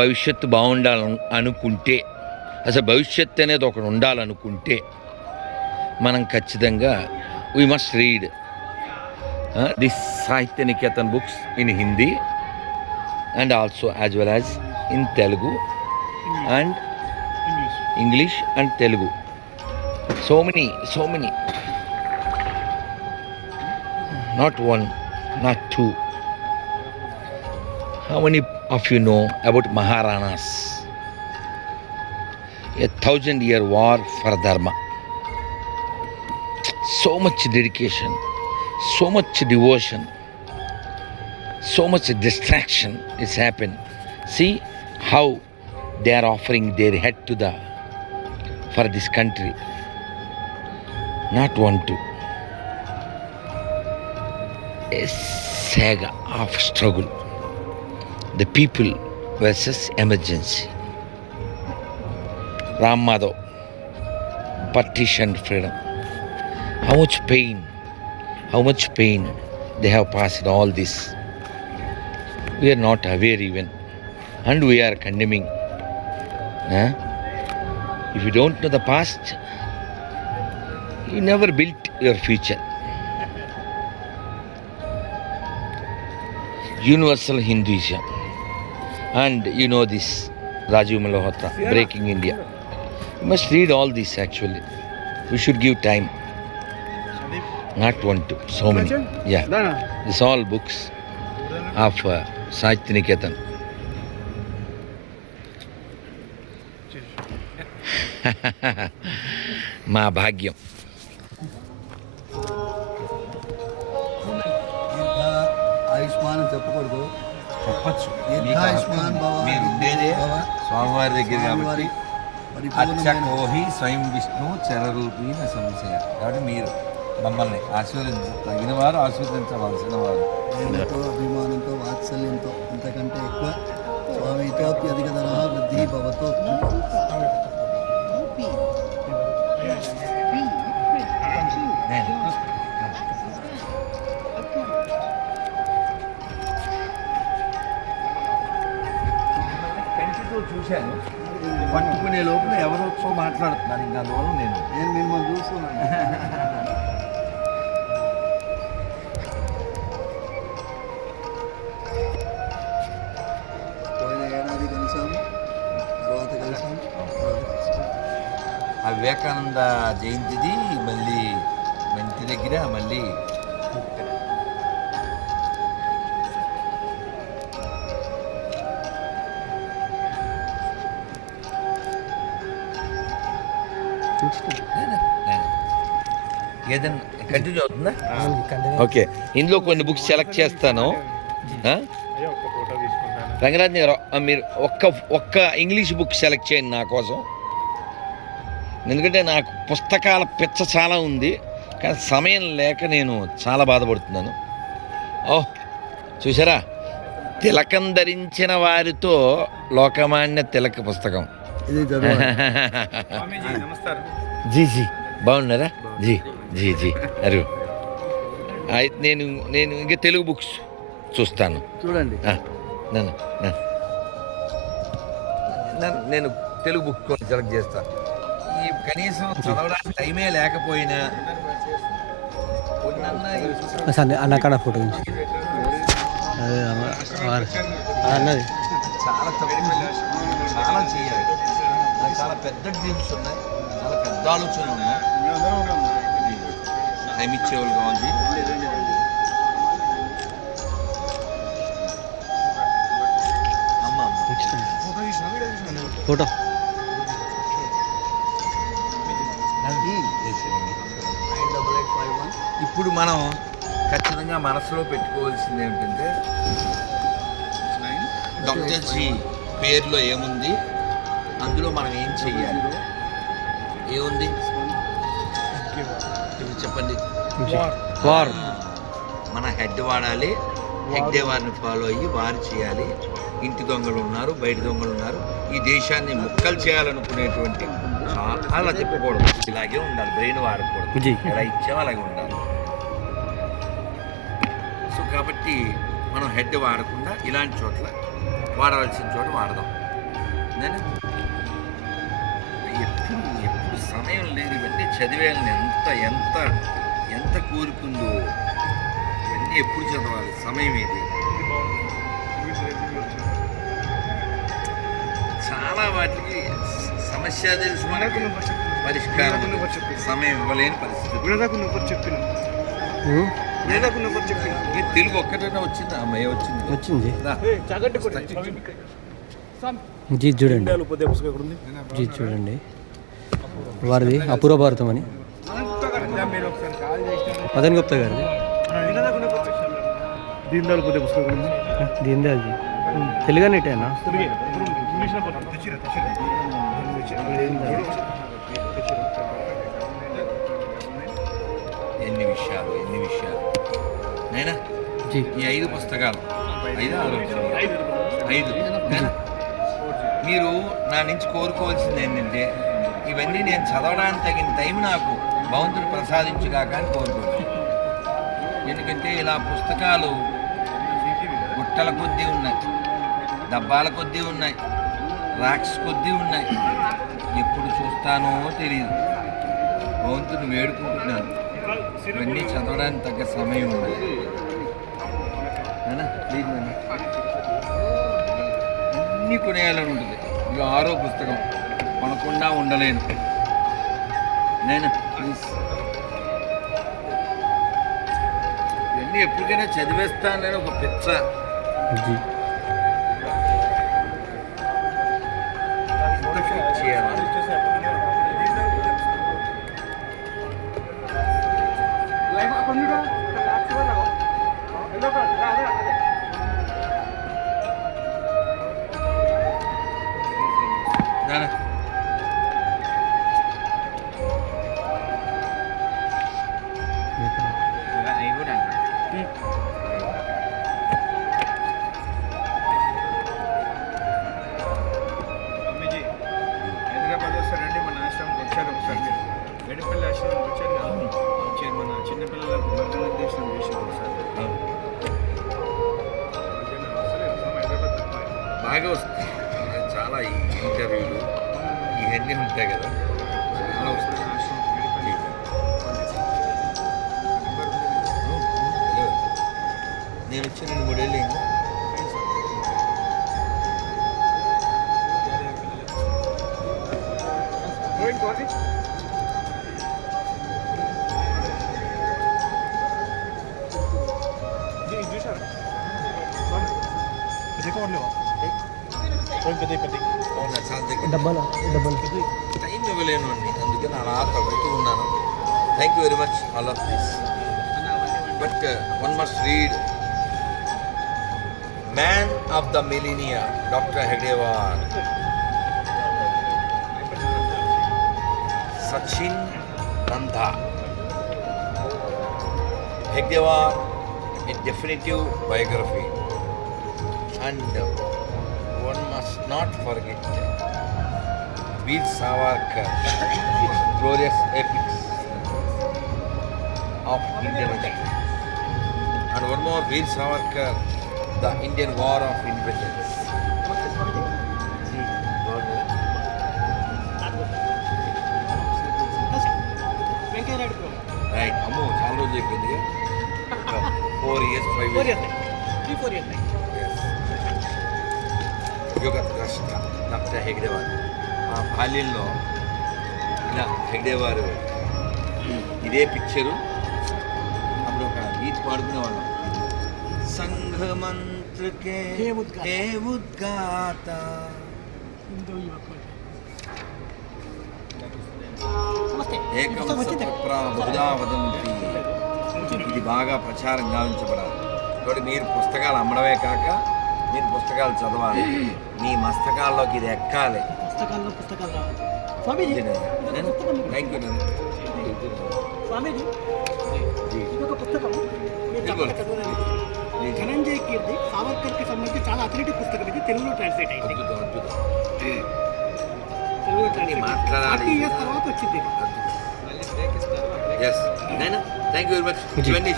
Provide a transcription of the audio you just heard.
భవిష్యత్తు బాగుండాలని అనుకుంటే, అసలు భవిష్యత్తు అనేది ఒకటి ఉండాలనుకుంటే మనం ఖచ్చితంగా వీ మస్ట్ రీడ్ దిస్ సాహిత్య Niketan books in Hindi and also as well as in Telugu and English and Telugu. So many. Not one, not two. How many of you know about Maharanas? A 1,000-year war for Dharma. So much dedication, so much devotion, so much distraction is happened. See how they are offering their head to the for this country. Not one, two. A saga of struggle. The people versus emergency. Ram Madhav, partitioned freedom. How much pain they have passed all this. We are not aware even, and we are condemning. If you don't know the past, you never built your future. Universal Hinduism, and you know this Rajiv Malhotra, Breaking India. You must read all this actually. We should give time. Not one, two, so many. Yeah, these all books of Sahitya Niketan. మా భాగ్యం. ఆయుష్మాన్ చెప్పకూడదు, చెప్పచ్చు. ఆయుష్మాన్ మీరు ఉండేదే స్వామివారి దగ్గర కాబట్టి అచ్చకోహి స్వయం విష్ణు చరరూపి సంశయ కాబట్టి మీరు మమ్మల్ని తగిన వారు ఆశీర్వదించవలసిన వారు. ప్రేమతో, అభిమానంతో, వాత్సల్యంతో, ఇంతకంటే ఎక్కువ స్వామితో అధికధర వృద్ధి భవతో. చూశాను, పట్టుకునే లోపల ఎవరితో మాట్లాడుతున్నారు, ఇంకా అందువల్ల నేను మిమ్మల్ని చూస్తున్నాను. పోయిన ఏడాది కలిసాం, తర్వాత కలిసాం. ఆ వివేకానంద జయంతిది మళ్ళీ మంటి దగ్గర మళ్ళీ ఏదైనా కంటిన్యూ అవుతుందా? ఓకే, ఇందులో కొన్ని బుక్స్ సెలెక్ట్ చేస్తాను. రంగరాజ్ గారు, మీరు ఒక్క ఇంగ్లీష్ బుక్ సెలెక్ట్ చేయండి నా కోసం. ఎందుకంటే నాకు పుస్తకాల పిచ్చ చాలా ఉంది, కానీ సమయం లేక నేను చాలా బాధపడుతున్నాను. ఓహ్, చూసారా, తిలకం ధరించిన వారితో లోకమాన్య తిలక పుస్తకం. జీ జీ బాగున్నారా? జీ జీ జీ అరు నేను నేను ఇంకా తెలుగు బుక్స్ చూస్తాను. చూడండి, నేను తెలుగు బుక్ సెలెక్ట్ చేస్తాను. ఈ కనీసం చదవడానికి టైమే లేకపోయినా అన్నకాడ ఫోటో అన్నది చాలా చాలా చేయాలి. చాలా పెద్ద డ్రీమ్స్ ఉన్నాయి, చాలా పెద్ద ఆలోచనలు ఉన్నాయి. టైం ఇచ్చేవాళ్ళుగా ఉంది. ఫోటో ఇప్పుడు మనం ఖచ్చితంగా మనసులో పెట్టుకోవాల్సింది ఏమిటంటే, డాక్టర్ జీ పేరులో ఏముంది, అందులో మనం ఏం చెయ్యాలి, ఏముంది ఇప్పుడు చెప్పండి. వార్. మన హెడ్ వాడాలి, హెగ్డే వారిని ఫాలో అయ్యి వారు చేయాలి. ఇంటి దొంగలు ఉన్నారు, బయట దొంగలు ఉన్నారు. ఈ దేశాన్ని ముక్కలు చేయాలనుకునేటువంటి చాలా చెప్పకూడదు, ఇలాగే ఉండాలి. బ్రెయిన్ వాడకూడదు, ఎలా ఇచ్చామో అలాగే ఉండాలి. సో కాబట్టి మనం హెడ్ వాడకుండా ఇలాంటి చోట్ల వాడవలసిన చోట వాడదాం. నేను ఎప్పుడు సమయం లేదు, ఇవన్నీ చదివేయాలని ఎంత ఎంత ఎంత కోరుకుందో, ఇవన్నీ ఎప్పుడు చదవాలి, సమయం ఏది. చాలా వాటికి సమస్య తెలుసు మనకు, పరిష్కారం సమయం ఇవ్వలేని పరిస్థితి. ఈ తెలుగు ఒక్కటైనా వచ్చింది, అమ్మాయి వచ్చింది. రా. జీ చూడండి, జీ చూడండి, వారిది అపూర్వ భారతం అని మదన్ గుప్తా గారిది. దీన్ దయాల్ జీ తెలుగు నెట్టేనా? ఎన్ని విషయాలు నైనా జీ ఈ 5 పుస్తకాలు 5 నైనా మీరు నా నుంచి కోరుకోవాల్సింది ఏంటంటే ఇవన్నీ నేను చదవడానికి తగిన టైం నాకు భగవంతుడు ప్రసాదించుగాక అని కోరుకోవచ్చు. ఎందుకంటే ఇలా పుస్తకాలు గుట్టల కొద్దీ ఉన్నాయి, డబ్బాల కొద్దీ ఉన్నాయి, రాక్స్ కొద్దీ ఉన్నాయి. ఎప్పుడు చూస్తానో తెలియదు. భగవంతుని వేడుకుంటున్నాను, ఇవన్నీ చదవడానికి తగ్గ సమయం ఉంది. ప్లీజ్ నాన్న, అన్నీ కొనేయాలని ఉంటుంది. ఇక 6వ పుస్తకం కొనకుండా ఉండలేను నేను. ప్లీజ్ ఇవన్నీ ఎప్పటికైనా చదివేస్తానని ఒక పిచ్చ. జీ చేయాలి. నాన్న హైదరాబాద్ వస్తారండి, మన ఆశ్రమంకి వచ్చారు ఒకసారి. మీరు గడిపల్లి ఆశ్రమంకి వచ్చారు, మన చిన్నపిల్లలకు మార్గనిర్దేశం చేశారు సార్. బాగా వస్తాయి చాలా, ఈ ఇంటర్వ్యూలు ఇవన్నీ ఉంటాయి కదా, చాలా వస్తాయి. నేను వచ్చి 2-3 ఏళ్ళు అయింది. డబ్బాలు టైం ఇవ్వలేను అండి, అందుకని అలా తగ్గుతూ ఉన్నాను. Thank you very much all of this. But one must read man of the millennia, doctor హెగ్డేవార్. Sachin Nanda. Hegdewar, a definitive biography. And one must not forget Veer Savarkar, glorious epics of Indian history. And one more, Veer Savarkar, the Indian War of Independence. Right, అమ్మో చాలా రోజులు అయిపోయింది. 4 years, 5 years. 3-4 years. యోగద్రష్ట doctor హెగ్డేవార్. మా బాల్యంలో ఇలా హెగ్డేవారు ఇదే picture అప్పుడు ఒక గీత పాడుకునేవాళ్ళం. సంఘమంత్రకే హే ఉద్గాత ఏకం బహుదా వదంతి. ఇది బాగా ప్రచారం గావించబడాలి. కాబట్టి మీరు పుస్తకాలు అమ్మడమే కాక మీరు పుస్తకాలు చదవాలి, మీ మస్తకాల్లోకి ఇది ఎక్కాలి. పుస్తకాలు థ్యాంక్ యూ. స్వామీజీ ఇదొక పుస్తకం ధనంజయ కీర్తి సావర్కర్కి సంబంధించి చాలా అథెంటిక్ పుస్తకం. ఇది తెలుగులో ట్రాన్స్లేట్ అయింది. అద్భుతం అద్భుతం. తెలుగులో ట్రాన్స్లేట్ మాట్లాడాలి. 40 years తర్వాత వచ్చింది. ఎస్ నైనా థ్యాంక్ యూ వెరీ మచ్. ఇవన్నీ